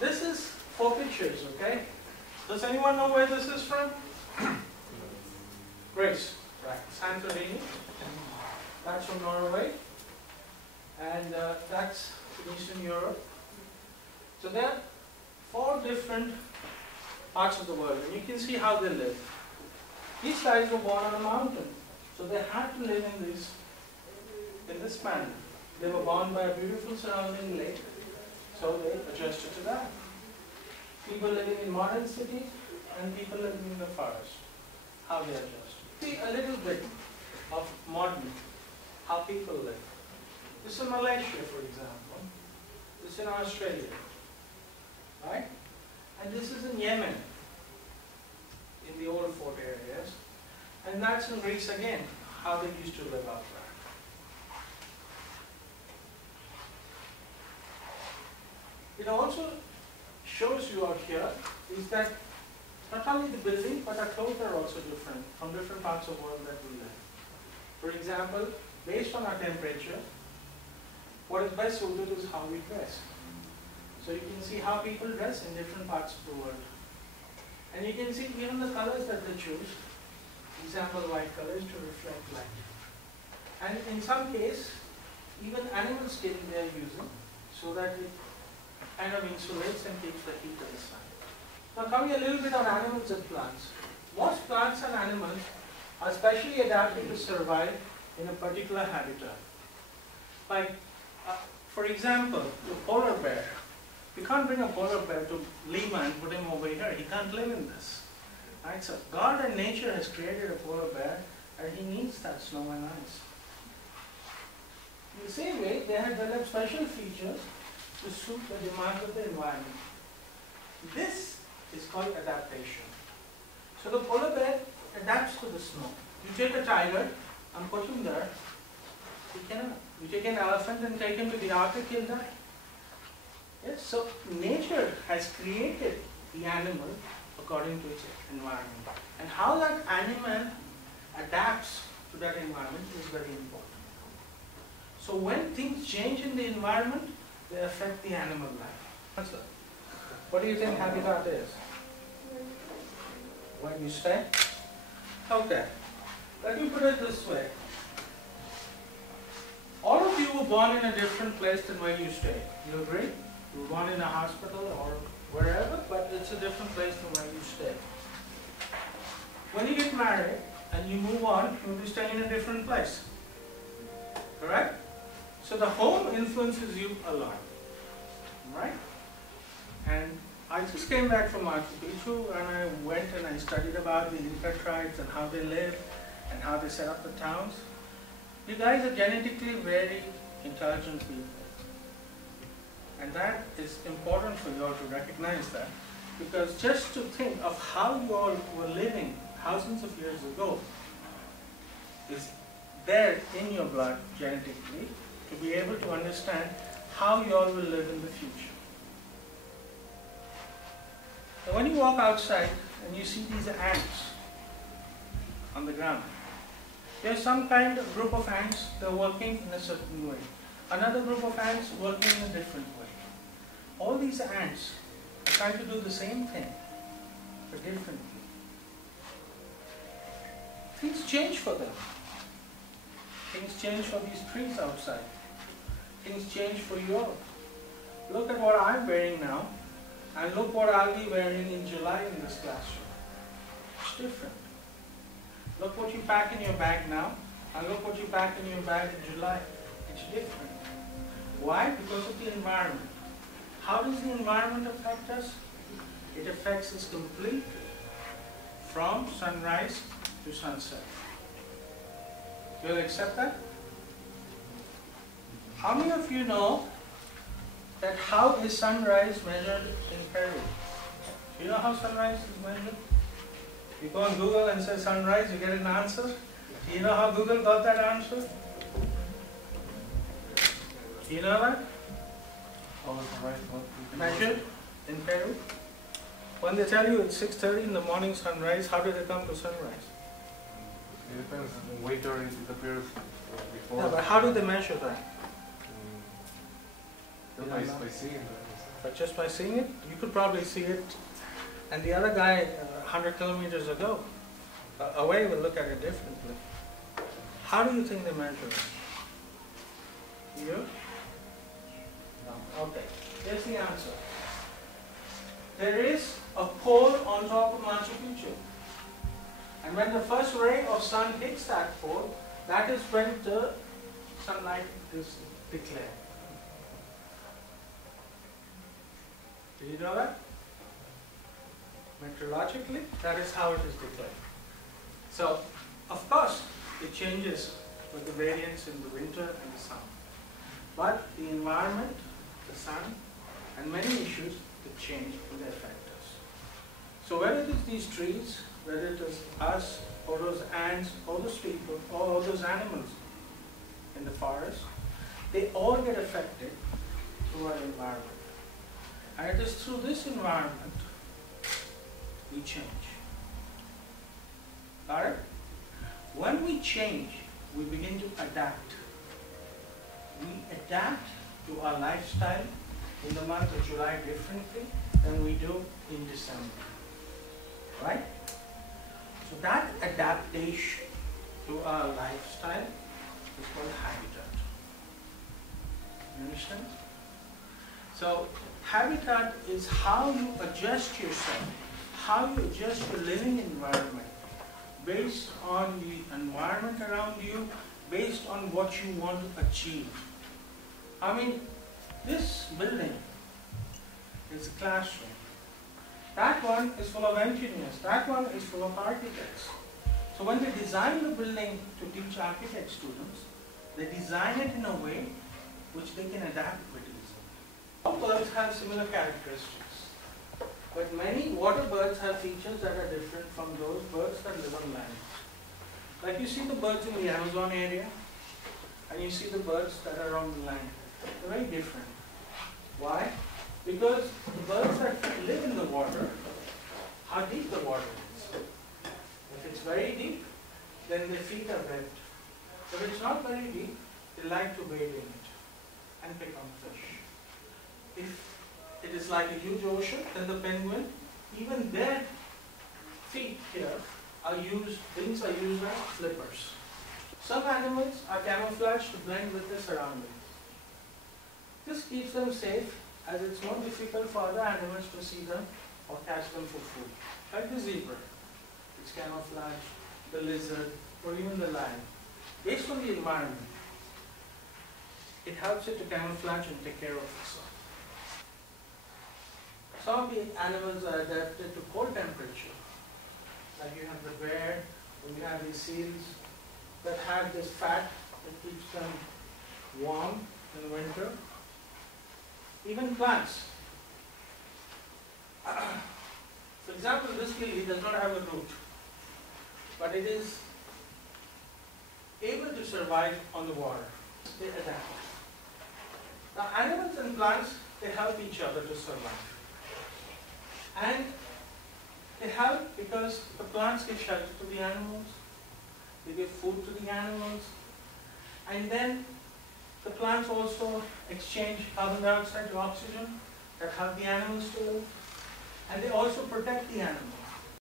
This is 4 pictures, okay? Does anyone know where this is from? Greece, right? Santorini. That's from Norway. And that's Eastern Europe. So there are 4 different parts of the world, and you can see how they live. These guys were born on a mountain, so they had to live in this manner. They were born by a beautiful surrounding lake, so they adjusted to that. People living in modern cities and people living in the forest, how they adjust. See a little bit of modern, how people live. This is Malaysia, for example. This is in Australia, right? And this is in Yemen, in the old fort areas. And that's in Greece again, how they used to live out there. It also shows you out here is that not only the building, but our clothes are also different from different parts of the world that we live. For example, based on our temperature, what is best suited is how we dress. So you can see how people dress in different parts of the world. And you can see even the colors that they choose, example white colors to reflect light. And in some case, even animal skin they are using so that it kind of insulates and keeps the heat of the sun. Now coming a little bit on animals and plants. Most plants and animals are specially adapted to survive in a particular habitat. Like, for example, the polar bear. You can't bring a polar bear to Lima and put him over here. He can't live in this. Right? So God and nature has created a polar bear and he needs that snow and ice. In the same way, they have developed special features to suit the demands of the environment. This is called adaptation. So the polar bear adapts to the snow. You take a tiger and put him there, he cannot. You take an elephant and take him to the Arctic, he'll die. Yes, so nature has created the animal according to its environment. And how that animal adapts to that environment is very important. So when things change in the environment, they affect the animal life. What do you think habitat is? Where you stay? Okay. Let me put it this way. All of you were born in a different place than where you stay. You agree? You were born in a hospital or wherever, but it's a different place than where you stay. When you get married and you move on, you'll be staying in a different place. Correct? So the home influences you a lot. Right? And I just came back from Machu Picchu and I went and I studied about the Inca tribes and how they live and how they set up the towns. You guys are genetically very intelligent people. And that is important for you all to recognize that. Because just to think of how you all were living thousands of years ago is there in your blood genetically to be able to understand how you all will live in the future. So when you walk outside and you see these ants on the ground, there's some kind of group of ants that are working in a certain way. Another group of ants working in a different way. All these ants are trying to do the same thing, but differently. Things change for them. Things change for these trees outside. Things change for you all. Look at what I'm wearing now, and look what I'll be wearing in July in this classroom. It's different. Look what you pack in your bag now, and look what you pack in your bag in July. It's different. Why? Because of the environment. How does the environment affect us? It affects us completely from sunrise to sunset. You'll accept that? How many of you know that how is sunrise measured in Peru? Do you know how sunrise is measured? You go on Google and say sunrise, you get an answer. Do you know how Google got that answer? Do you know that? Measured in Peru. When they tell you it's 6:30 in the morning sunrise, how do they come to sunrise? It depends. In winter it appears before. Yeah, but how do they measure that? By seeing that. but just by seeing it, you could probably see it, and the other guy 100 kilometers away will look at it differently. How do you think they measure it? You? No. Okay. Here's the answer. There is a pole on top of Machu Picchu. And when the first ray of sun hits that pole, that is when the sunlight is declared. Did you know that? Meteorologically, that is how it is declared. So, of course, it changes with the variance in the winter and the summer. But the environment, the sun, and many issues that change will affect us. So whether it is these trees, whether it is us, or those ants, or those people, or all those animals in the forest, they all get affected through our environment. And it is through this environment we change. Got it? When we change, we begin to adapt. We adapt to our lifestyle in the month of July differently than we do in December. Right? So that adaptation to our lifestyle is called habitat. You understand? So habitat is how you adjust yourself, how you adjust your living environment based on the environment around you, based on what you want to achieve. I mean, this building is a classroom. That one is full of engineers. That one is full of architects. So when they design the building to teach architect students, they design it in a way which they can adapt with easily. All birds have similar characteristics, but many water birds have features that are different from those birds that live on land. Like you see the birds in the Amazon area, and you see the birds that are on the land. They're very different. Why? Because the birds that live in the water, how deep the water is. If it's very deep, then their feet are webbed. If it's not very deep, they like to wade in it and pick on fish. If it is like a huge ocean, then the penguin, even their feet here are used, wings are used as flippers. Some animals are camouflaged to blend with their surroundings. This keeps them safe, as it's more difficult for other animals to see them or catch them for food. Like the zebra, it's camouflaged, the lizard, or even the lion. Based on the environment, it helps it to camouflage and take care of itself. Some of the animals are adapted to cold temperature. Like you have the bear, or you have the seals that have this fat that keeps them warm in winter. Even plants. For example, this lily does not have a root, but it is able to survive on the water. They adapt. Now, animals and plants, they help each other to survive. And they help because the plants give shelter to the animals, they give food to the animals, and then the plants also exchange carbon dioxide to oxygen that help the animals to live, and they also protect the animals.